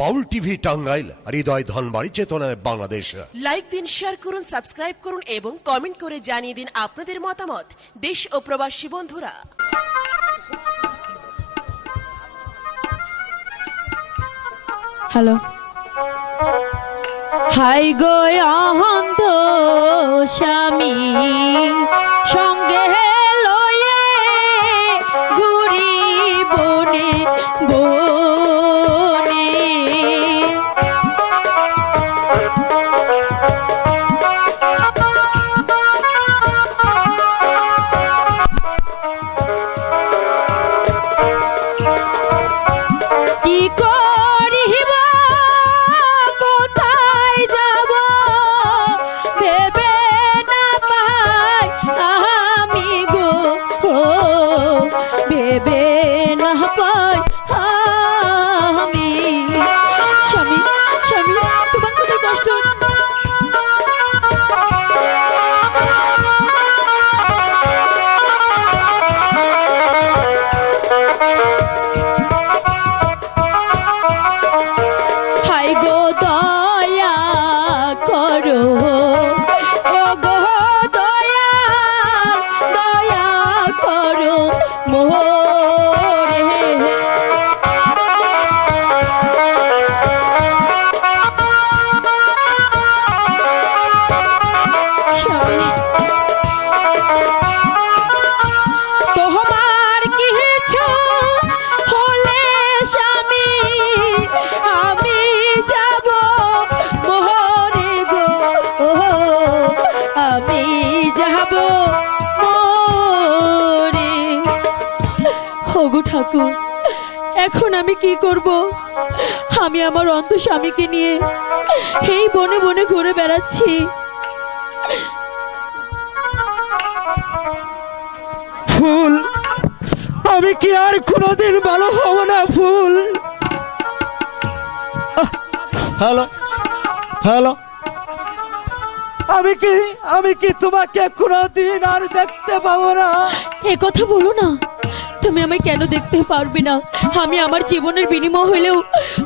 বাউল TV Tangail হৃদয় ধনবাড়ি চেতনায় Bangladesh. Like দিন share করুন সাবস্ক্রাইব করুন এবং কমেন্ট করে জানিয়ে দিন আপনাদের মতামত। দেশ ও প্রবাসী বন্ধুরা। হ্যালো হাই গো অহন্ত স্বামী সঙ্গে লয়ে ঘুরি বনে বনে ঠাকুর এখন আমি কি করব? আমি আমার অন্ধ স্বামীকে নিয়ে এই বনে বনে ঘুরে বেড়াচ্ছি। ফুল আমি কি আর কোনোদিন ভালো হব না ফুল? Hello hello. আমি কি আমি কি তোমাকে কোনোদিন আর দেখতে পাবো না? এ কথা বলো না। তুমি আমায় কেন দেখতে পারবে না? আমি আমার জীবনের বিনিময় হলেও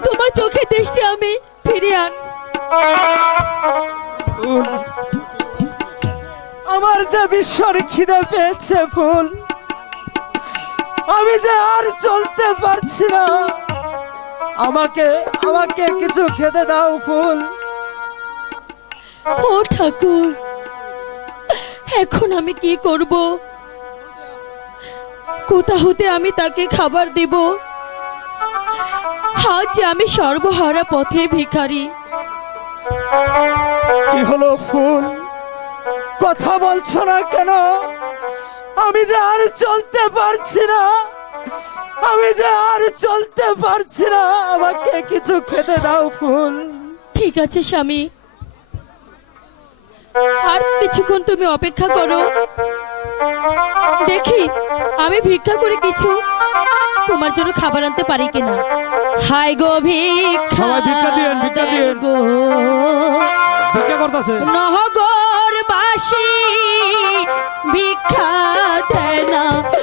তোমার চোখের দৃষ্টি আমি ফিরে আন আমার যে বিশ্বর খিদে পেয়েছে ফুল। আমি যে আর চলতে পারছি না। আমাকে আমাকে কিছু খেতে দাও ফুল। ও ঠাকুর এখন আমি কি করব? কোথা হতে আমি তাকে খাবার দেব? আজ যে আমি সর্বহারা পথের ভিখারি। কি হলো ফুল? কথা বলছো না কেন? আমি যে আর চলতে পারছি না। আমি যে আর চলতে পারছি না। আমাকে কিছু খেতে দাও ফুল। ঠিক আছে স্বামী। আর কিছুক্ষণ তুমি অপেক্ষা করো। দেখি আমি ভিক্ষা করে কিছু তোমার জন্য খাবার আনতে পারি কিনা? হাই গো ভিক্ষা ভিক্ষা দিয়েন, ভিক্ষা দিয়েন। গো। ভিক্ষা করতেছে। নহগর বাসী ভিক্ষা দেয়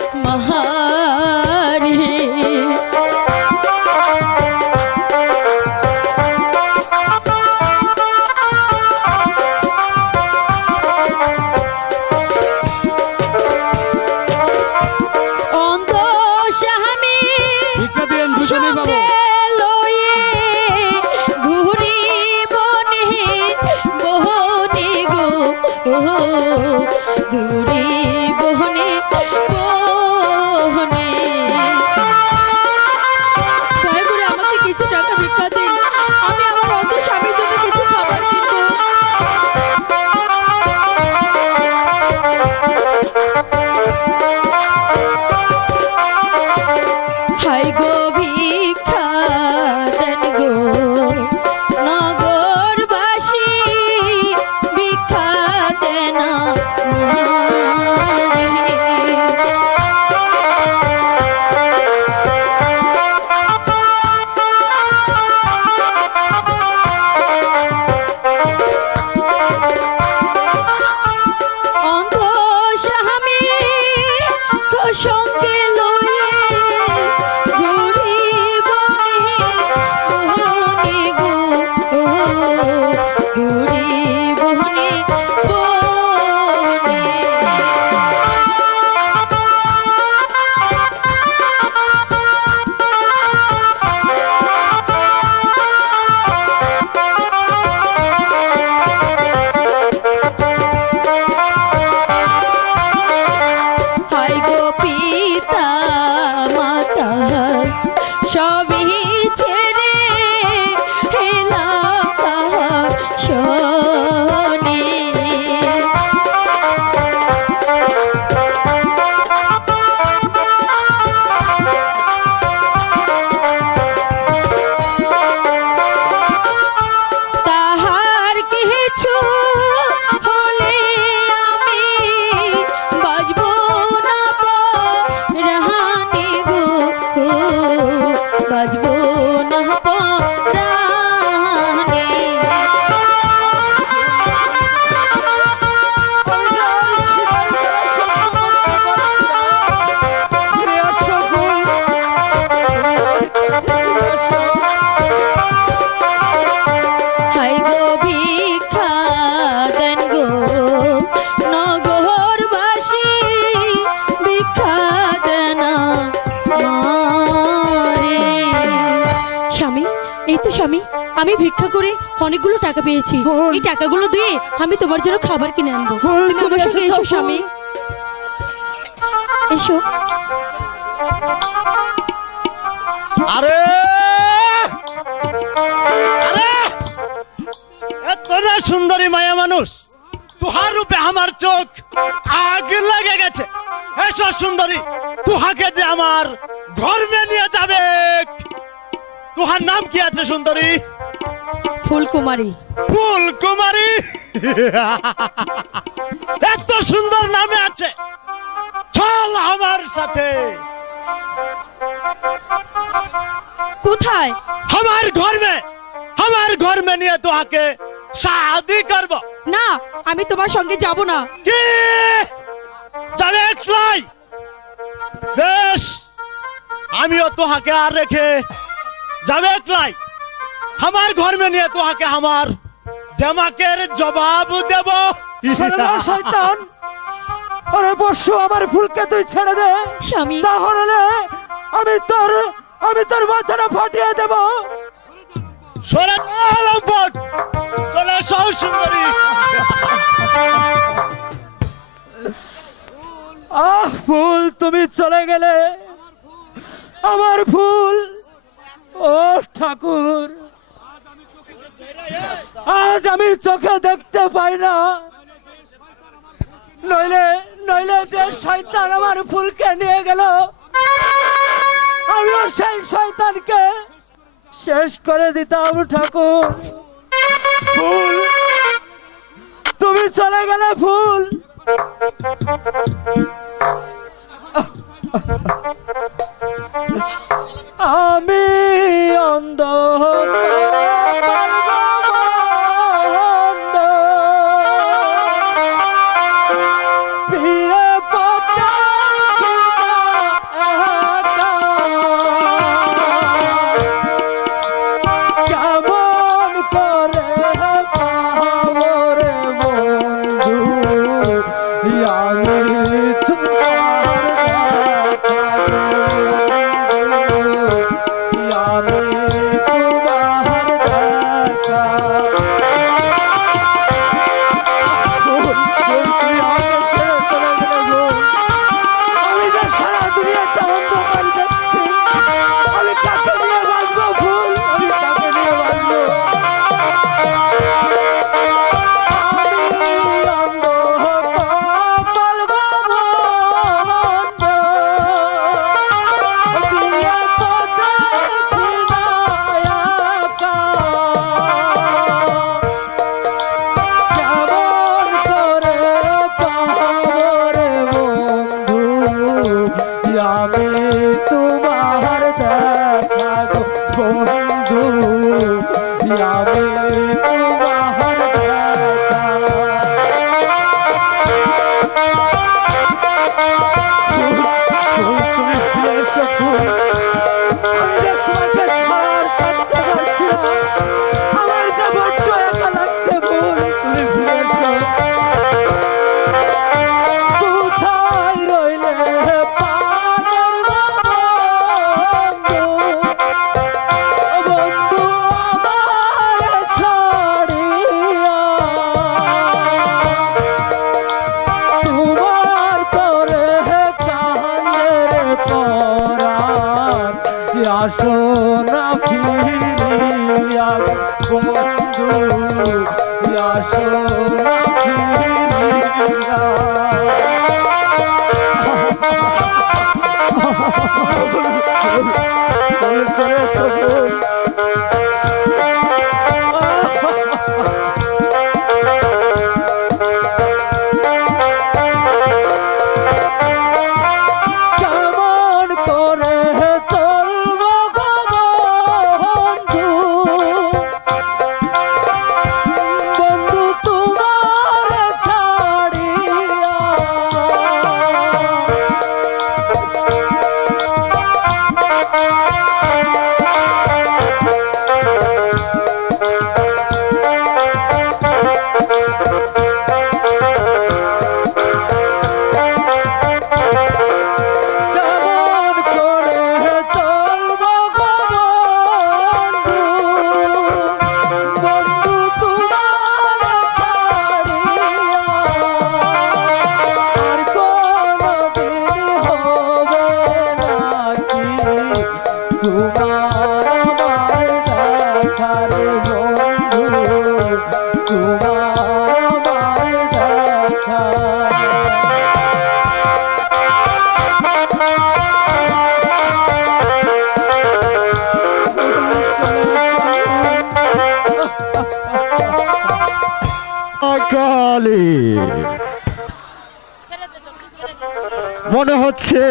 তো স্বামী আমি ভিক্ষা করে অনেকগুলো টাকা পেয়েছি। এই টাকাগুলো দিয়ে আমি তোমার জন্য খাবার কিনে আনব। তুমি আমার সঙ্গে এসো স্বামী। এসো। আরে! আরে! এত না সুন্দরী মায়া মানুষ তুহার রূপে আমার চোখ আগ লেগে গেছে। এসো সুন্দরী তুহাকে যে আমার ধর্মে নিয়ে যাবে। গুহার নাম কি আছে সুন্দরী? ফুলকুমারী। ফুলকুমারী? এত সুন্দর নামে আছে। চল আমার সাথে। কোথায়? আমার ঘর মে আমার ঘর মে নিয়ে তোহাকে শাদি করব। না আমি তোমার সঙ্গে যাব না। কি? যাবে একলাই? বেশ আমিও তোহাকে আর রেখে যাবে একলাই আমার घर में নিয়ে তোহাকে আমার দেমাকের জবাব দেব ছেড়ে দাও শয়তান আরে পরশু আমার ফুলকে তুই ছেড়ে দে স্বামী তাহলে আমি তোর আমি তোর মাথাটা ফাটিয়ে দেব সরে যাও, লম্পট চলে সৌ সুন্দরী আহ ফুল তুমি চলে গেলে আমার ফুল ও ঠাকুর, আজ আমি চোখে দেখতে পাই না। নইলে নইলে যে শয়তান আমার ফুলকে নিয়ে গেল, আমিও সেই শয়তানকে শেষ করে দিতাম ঠাকুর। ফুল, তুমি চলে গেলে ফুল। আমি অন্ধ কালী মনে হচ্ছে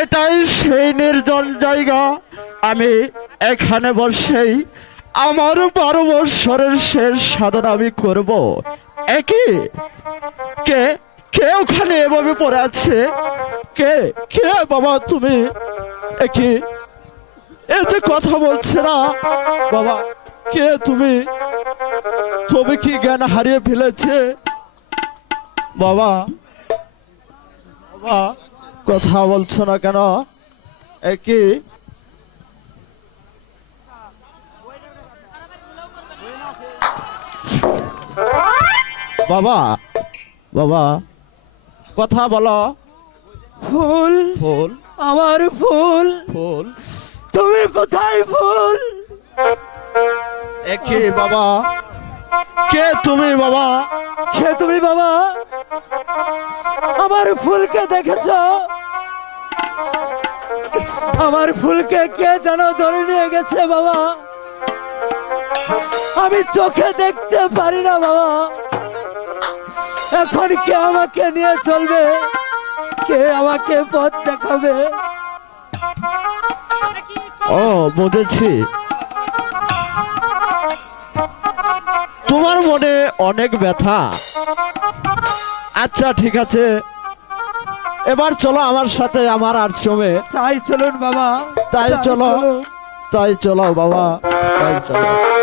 এটাই সেই নির্জন জায়গা। আমি এখানে বসেই আমার বারো বৎসরের শেষ সাধনা আমি করব। একই কে? কে? ওখানে এভাবে পড়ে আছে? কে? কে বাবা তুমি? একই এ যে কথা বলছে না? বাবা, কে তুমি? তুমি কি জ্ঞান হারিয়ে ফেলেছে? বাবা বাবা কথা বলছো না কেন? একই বাবা বাবা কথা বলো। ফুল ফুল। আমার ফুল। ফুল। তুমি কোথায় ফুল? একই বাবা? কে তুমি বাবা? কে তুমি বাবা? আমার ফুলকে দেখেছ? আমার ফুলকে কে যেন ধরে নিয়ে গেছে বাবা? আমি চোখে দেখতে পারি না বাবা। এখন কে আমাকে নিয়ে চলবে? কে আমাকে পথ দেখাবে? ও বুঝেছি। তোমার মনে অনেক ব্যথা? আচ্ছা ঠিক আছে। এবার চলো আমার সাথে আমার আর আশ্রমে। তাই চলুন বাবা। তাই চলো তাই চলো বাবা তাই চলো।